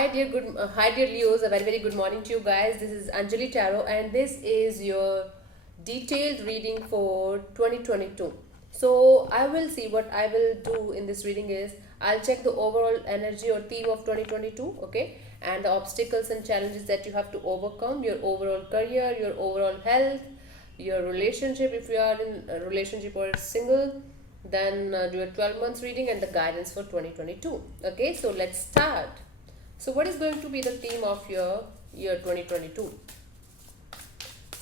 Hi dear Leos. A very good morning to you guys. This is Anjali Tarot, and this is your detailed reading for 2022. So I will see what I will do in this reading is I'll check the overall energy or theme of 2022, okay, and the obstacles and challenges that you have to overcome, your overall career, your overall health, your relationship if you are in a relationship or single. Then do a 12 months reading and the guidance for 2022. Okay, so let's start. So, what is going to be the theme of your year 2022?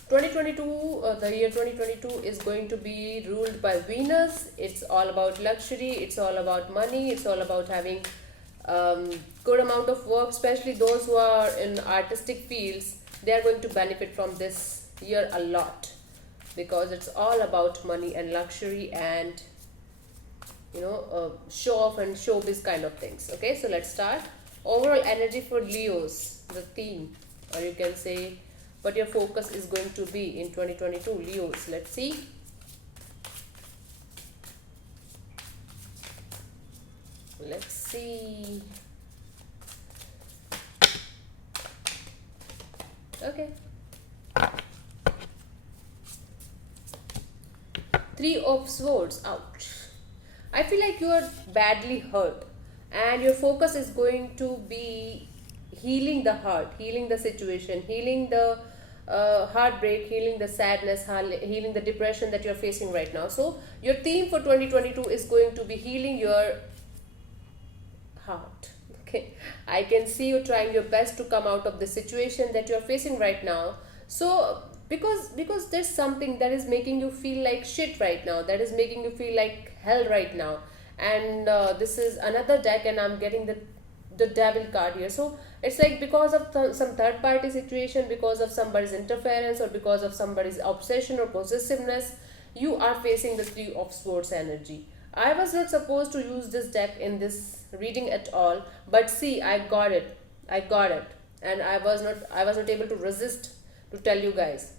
2022, the year 2022 is going to be ruled by Venus. It's all about luxury, it's all about money, it's all about having good amount of work, especially those who are in artistic fields. They are going to benefit from this year a lot because it's all about money and luxury and show off and showbiz kind of things. Okay, so let's start. Overall energy for Leos, the theme, or you can say what your focus is going to be in 2022. Leos, let's see. Let's see. Okay. Three of Swords. Ouch. I feel like you are badly hurt, and your focus is going to be healing the heart, healing the situation, healing the heartbreak, healing the sadness, healing the depression that you're facing right now. So, your theme for 2022 is going to be healing your heart. Okay, I can see you trying your best to come out of the situation that you're facing right now. So, because there's something that is making you feel like shit right now, that is making you feel like hell right now, and this is another deck, and I'm getting the devil card here. So it's like because of some third party situation, because of somebody's interference, or because of somebody's obsession or possessiveness, you are facing the Three of Swords energy. I was not supposed to use this deck in this reading at all, but see, I got it, and I was not able to resist to tell you guys.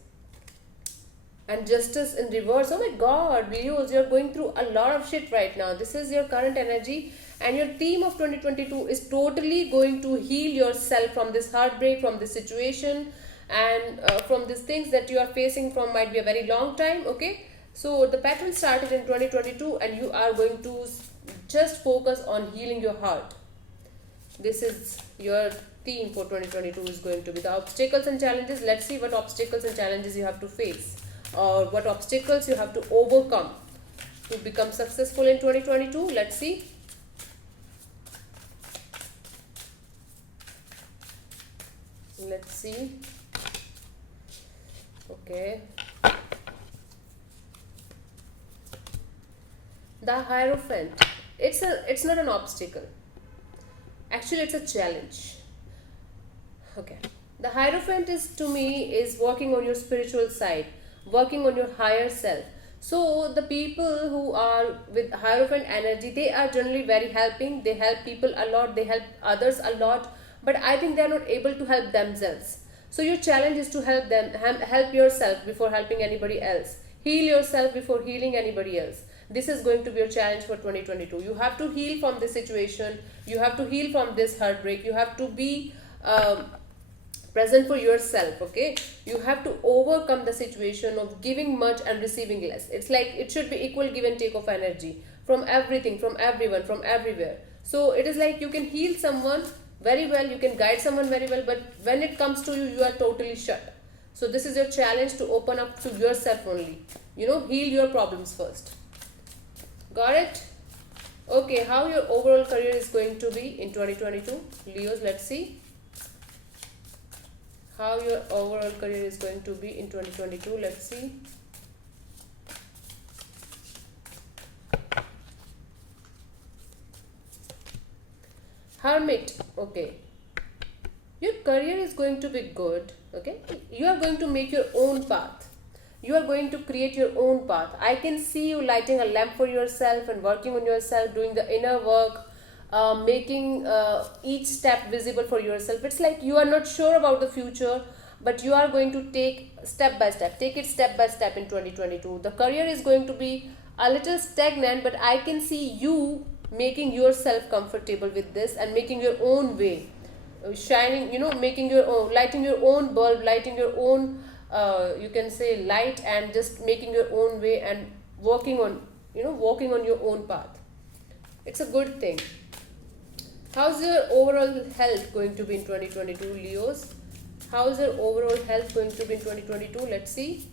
And Justice in reverse. Oh my god, Leos, you're going through a lot of shit right now. This is your current energy, and your theme of 2022 is totally going to heal yourself from this heartbreak, from this situation, and from these things that you are facing from might be a very long time. Okay, so the pattern started in 2022, and you are going to just focus on healing your heart. This is your theme for 2022 is going to be the obstacles and challenges. Let's see what obstacles and challenges you have to face, or what obstacles you have to overcome to become successful in 2022. Let's see. Let's see. Okay. The Hierophant. It's not an obstacle. Actually, it's a challenge. Okay. The Hierophant is, to me, is working on your spiritual side, working on your higher self. So the people who are with Hierophant energy, they are generally very helping. They help people a lot. They help others a lot. But I think they are not able to help themselves. So your challenge is to help them, help yourself before helping anybody else. Heal yourself before healing anybody else. This is going to be your challenge for 2022. You have to heal from this situation. You have to heal from this heartbreak. You have to be present for yourself. Okay, you have to overcome the situation of giving much and receiving less. It's like it should be equal give and take of energy from everything, from everyone, from everywhere. So it is like you can heal someone very well, you can guide someone very well, but when it comes to you, you are totally shut. So this is your challenge to open up to yourself only. Heal your problems first. Got it? Okay, how your overall career is going to be in 2022, Leos? Let's see how your overall career is going to be in 2022. Let's see. Hermit. Okay, your career is going to be good. Okay, you are going to make your own path. You are going to create your own path. I can see you lighting a lamp for yourself and working on yourself, doing the inner work, making each step visible for yourself. It's like you are not sure about the future, but you are going to take step by step, take it step by step in 2022. The career is going to be a little stagnant, but I can see you making yourself comfortable with this and making your own way. shining, making your own, lighting your own bulb, lighting your own, you can say, light, and just making your own way and walking on, walking on your own path. It's a good thing. How's your overall health going to be in 2022, Leos? How's your overall health going to be in 2022? Let's see.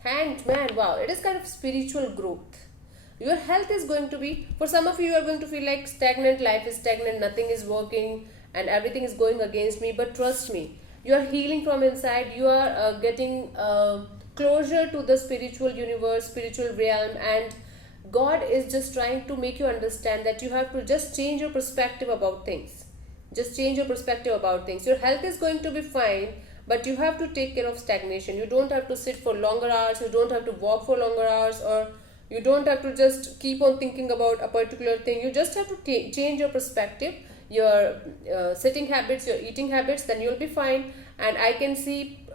Hanged man, wow, it is kind of spiritual growth. Your health is going to be, for some of you are going to feel like stagnant, life is stagnant, nothing is working, and everything is going against me. But trust me, you are healing from inside, you are getting closure to the spiritual universe, spiritual realm, and God is just trying to make you understand that you have to just change your perspective about things. Just change your perspective about things. Your health is going to be fine, but you have to take care of stagnation. You don't have to sit for longer hours, you don't have to walk for longer hours, or you don't have to just keep on thinking about a particular thing. You just have to change your perspective, your sitting habits, your eating habits, then you'll be fine. And I can see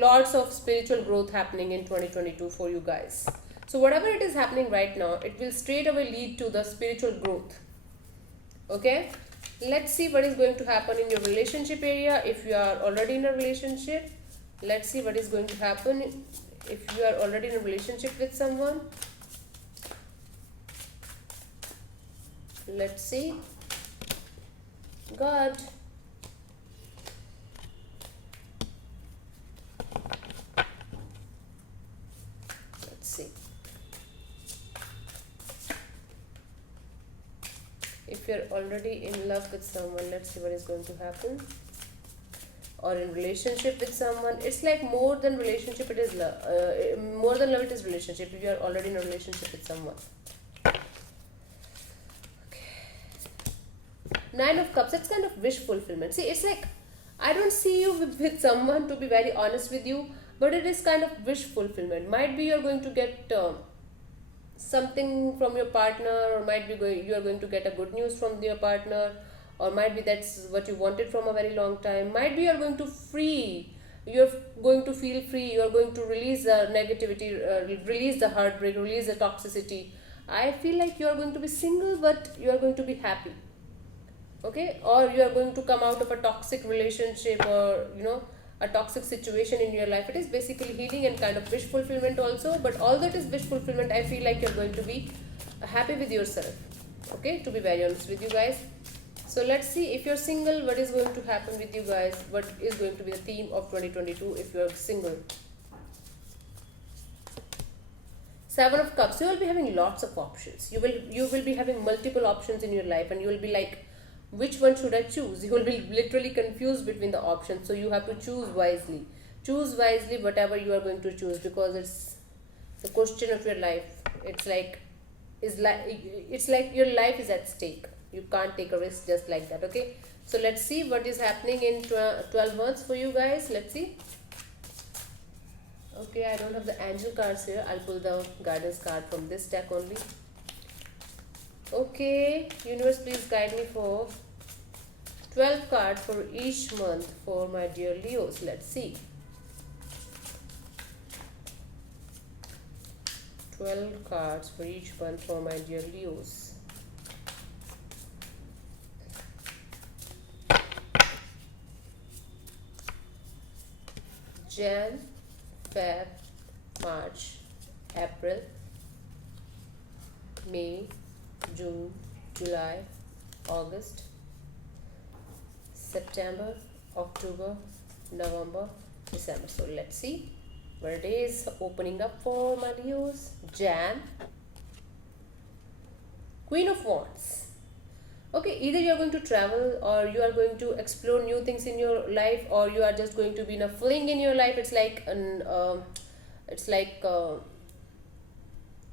lots of spiritual growth happening in 2022 for you guys. So whatever it is happening right now, it will straight away lead to the spiritual growth. Okay, let's see what is going to happen in your relationship area. If you are already in a relationship, let's see what is going to happen if you are already in a relationship with someone. Let's see. God, let's see. If you're already in love with someone, let's see what is going to happen. Or in relationship with someone, it's like more than relationship, it is love. More than love, it is relationship. If you are already in a relationship with someone. Nine of Cups, it's kind of wish fulfillment. See, it's like, I don't see you with someone, to be very honest with you, but it is kind of wish fulfillment. Might be you're going to get something from your partner, or might be you are going to get a good news from your partner, or might be that's what you wanted from a very long time. Might be you're going to you're going to feel free, you're going to release the negativity, release the heartbreak, release the toxicity. I feel like you're going to be single, but you're going to be happy. Okay, or you are going to come out of a toxic relationship, or a toxic situation in your life. It is basically healing and kind of wish fulfillment also, but although it is wish fulfillment, I feel like you're going to be happy with yourself. Okay, to be very honest with you guys. So let's see, if you're single, what is going to happen with you guys, what is going to be the theme of 2022 if you're single. Seven of Cups, you will be having lots of options. You will be having multiple options in your life, and you will be like, which one should I choose? You will be literally confused between the options, so you have to choose wisely. Choose wisely whatever you are going to choose, because it's the question of your life. It's like your life is at stake. You can't take a risk just like that. Okay, so let's see what is happening in 12 months for you guys. Let's see. Okay, I don't have the angel cards here. I'll pull the guidance card from this deck only. Okay, universe, please guide me for 12 cards for each month for my dear Leos. Let's see. 12 cards for each month for my dear Leos. Jan, Feb, March, April, May, June, July, August, September, October, November, December. So let's see what it is opening up for my Leos. Jan, Queen of Wands. Okay, either you are going to travel, or you are going to explore new things in your life, or you are just going to be in a fling in your life. It's like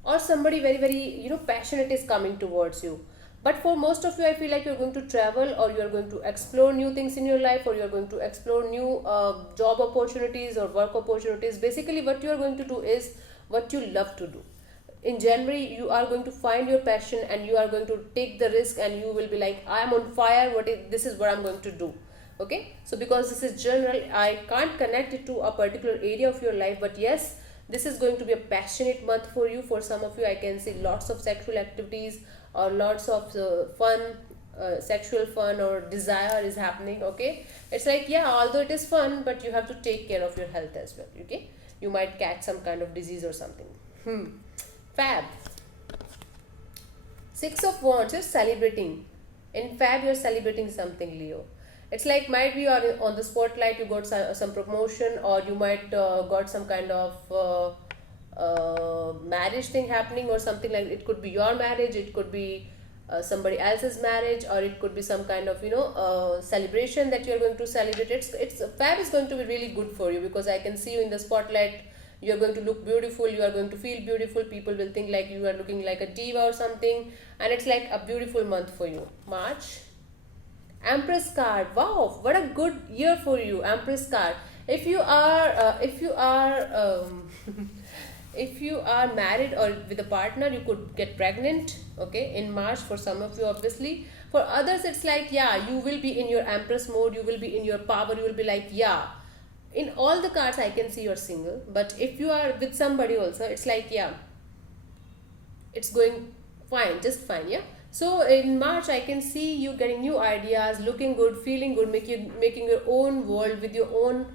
or somebody very very passionate is coming towards you. But for most of you, I feel like you're going to travel, or you're going to explore new things in your life, or you're going to explore new job opportunities or work opportunities. Basically, what you're going to do is what you love to do. In January, you are going to find your passion, and you are going to take the risk, and you will be like, I am on fire, this is what I'm going to do. Okay, so because this is general, I can't connect it to a particular area of your life, but yes, This is going to be a passionate month for you. For some of you, I can see lots of sexual activities or lots of fun, sexual fun or desire is happening. Okay, it's like, yeah, although it is fun, but you have to take care of your health as well. Okay, you might catch some kind of disease or something. Fab. Six of Wands, you're celebrating. In Fab, you're celebrating something, Leo. It's like might be on the spotlight, you got some promotion, or you might got some kind of marriage thing happening or something like. It could be your marriage, it could be somebody else's marriage, or it could be some kind of celebration that you're going to celebrate. It's Fab is going to be really good for you because I can see you in the spotlight. You're going to look beautiful, you are going to feel beautiful, people will think like you are looking like a diva or something, and it's like a beautiful month for you. March. Empress card. Wow, what a good year for you. Empress card. If you are married or with a partner, you could get pregnant. Okay, in March for some of you, obviously. For others, it's like, yeah, you will be in your Empress mode. You will be in your power. You will be like, yeah. In all the cards, I can see you're single. But if you are with somebody also, it's like, yeah, it's going fine, just fine. Yeah. So in March, I can see you getting new ideas, looking good, feeling good, making your own world with your own,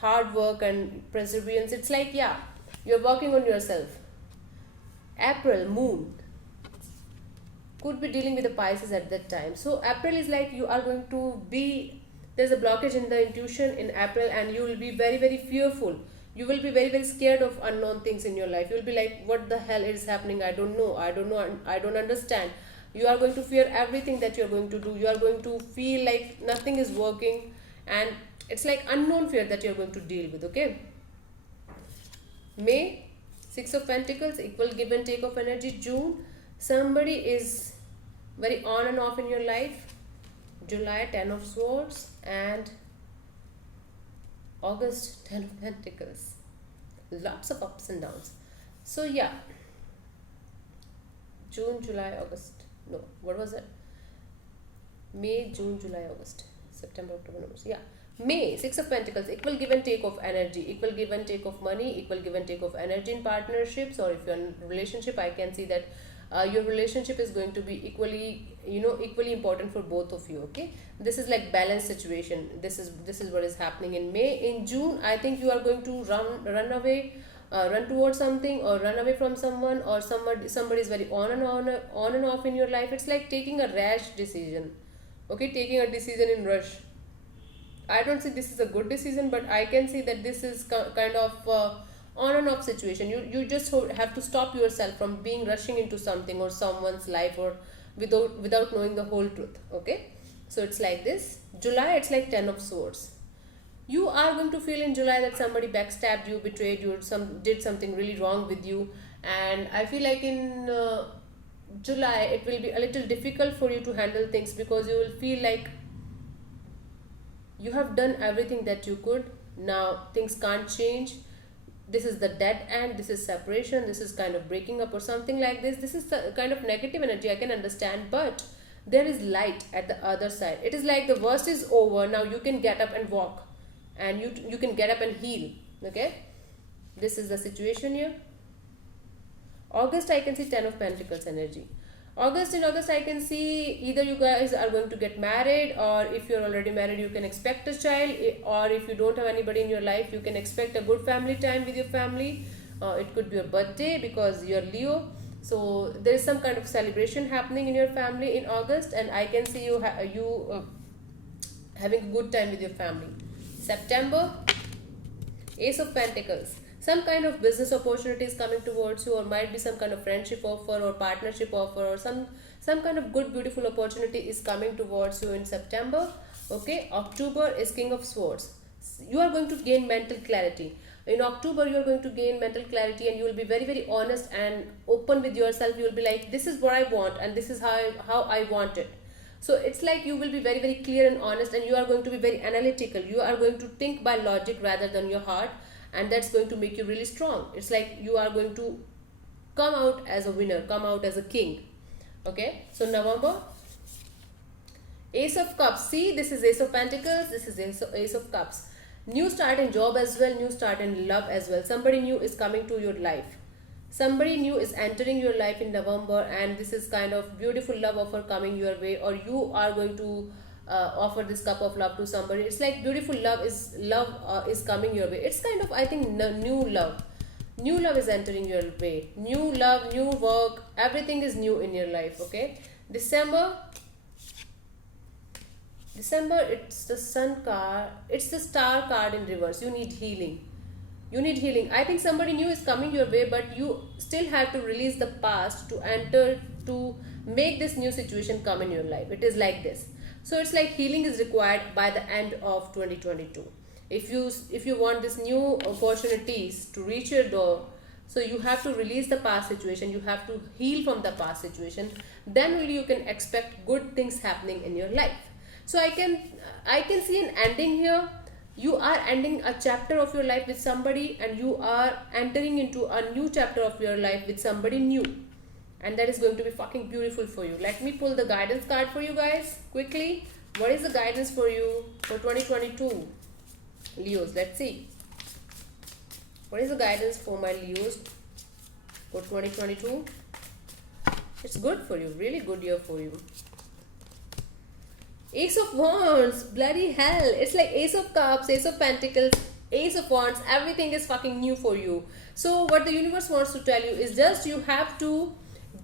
hard work and perseverance. It's like, yeah, you're working on yourself. April, Moon, could be dealing with the Pisces at that time. So April is like you are going to be, there's a blockage in the intuition in April, and you will be very, very fearful. You will be very, very scared of unknown things in your life. You will be like, what the hell is happening? I don't know. I don't understand. You are going to fear everything that you're going to do. You are going to feel like nothing is working, and it's like unknown fear that you're going to deal with. Okay. May, Six of Pentacles, equal give and take of energy. June, somebody is very on and off in your life. July, Ten of Swords, and August, Ten of Pentacles. Lots of ups and downs. So yeah, June, July, August. No, what was it? May, June, July, August, September, October, November. Yeah. May, Six of Pentacles, equal give and take of energy, equal give and take of money, equal give and take of energy in partnerships, or if you're in a relationship, I can see that your relationship is going to be equally important for both of you. Okay, this is like balanced situation. This is what is happening in May. In June, I think you are going to run away, run towards something, or run away from someone, or somebody is very on and off in your life. It's like taking a rash decision. Okay, taking a decision in rush. I don't see this is a good decision, but I can see that this is kind of on and off situation. You just have to stop yourself from being rushing into something or someone's life, or without knowing the whole truth. Okay, so it's like this. July, it's like Ten of Swords. You are going to feel in July that somebody backstabbed you, betrayed you, did something really wrong with you, and I feel like in July it will be a little difficult for you to handle things, because you will feel like you have done everything that you could. Now things can't change. This is the dead end. This is separation. This is kind of breaking up or something like this. This is the kind of negative energy, I can understand, but there is light at the other side. It is like the worst is over. Now you can get up and walk, and you can get up and heal. Okay, this is the situation here. August, I can see Ten of Pentacles energy. In August, I can see either you guys are going to get married, or if you're already married, you can expect a child, or if you don't have anybody in your life, you can expect a good family time with your family. It could be your birthday because you're Leo. So there is some kind of celebration happening in your family in August, and I can see you having a good time with your family. September, Ace of Pentacles. Some kind of business opportunity is coming towards you, or might be some kind of friendship offer or partnership offer, or some kind of good beautiful opportunity is coming towards you in September. Okay, October is King of Swords. You are going to gain mental clarity. In October, you are going to gain mental clarity, and you will be very, very honest and open with yourself. You will be like, this is what I want, and this is how I want it. So it's like you will be very, very clear and honest, and you are going to be very analytical. You are going to think by logic rather than your heart, and that's going to make you really strong. It's like you are going to come out as a winner, come out as a king. Okay, so November, Ace of Cups. See, this is Ace of Pentacles, this is Ace of Cups. New start in job as well, new start in love as well. Somebody new is coming to your life. Somebody new is entering your life in November, and this is kind of beautiful love offer coming your way, or you are going to offer this cup of love to somebody. It's like beautiful love is coming your way. It's kind of, I think, new love. New love is entering your way. New love, new work, everything is new in your life. Okay, December. December, it's the sun card, it's the star card in reverse. You need healing. You need healing. I think somebody new is coming your way, but you still have to release the past to enter, to make this new situation come in your life. It is like this. So it's like healing is required by the end of 2022. If you want this new opportunities to reach your door, so you have to release the past situation, you have to heal from the past situation, then only you can expect good things happening in your life. So I can see an ending here. You are ending a chapter of your life with somebody, and you are entering into a new chapter of your life with somebody new, and that is going to be fucking beautiful for you. Let me pull the guidance card for you guys quickly. What is the guidance for you for 2022, Leos? Let's see. What is the guidance for my Leos for 2022? It's good for you, really good year for you. Ace of Wands, bloody hell. It's like Ace of Cups, Ace of Pentacles, Ace of Wands. Everything is fucking new for you. So what the universe wants to tell you is just you have to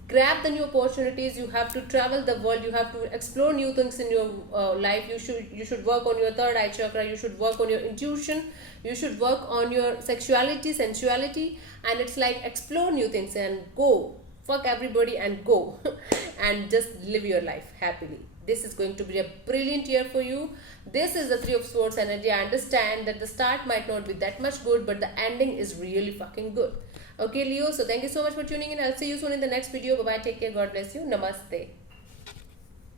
grab the new opportunities. You have to travel the world. You have to explore new things in your life. You should work on your third eye chakra. You should work on your intuition. You should work on your sexuality, sensuality, and it's like explore new things and go. Fuck everybody and go and just live your life happily. This is going to be a brilliant year for you. This is the Three of Swords energy. I understand that the start might not be that much good, but the ending is really fucking good. Okay, Leo, so thank you so much for tuning in. I'll see you soon in the next video. Bye bye, take care, God bless you, namaste.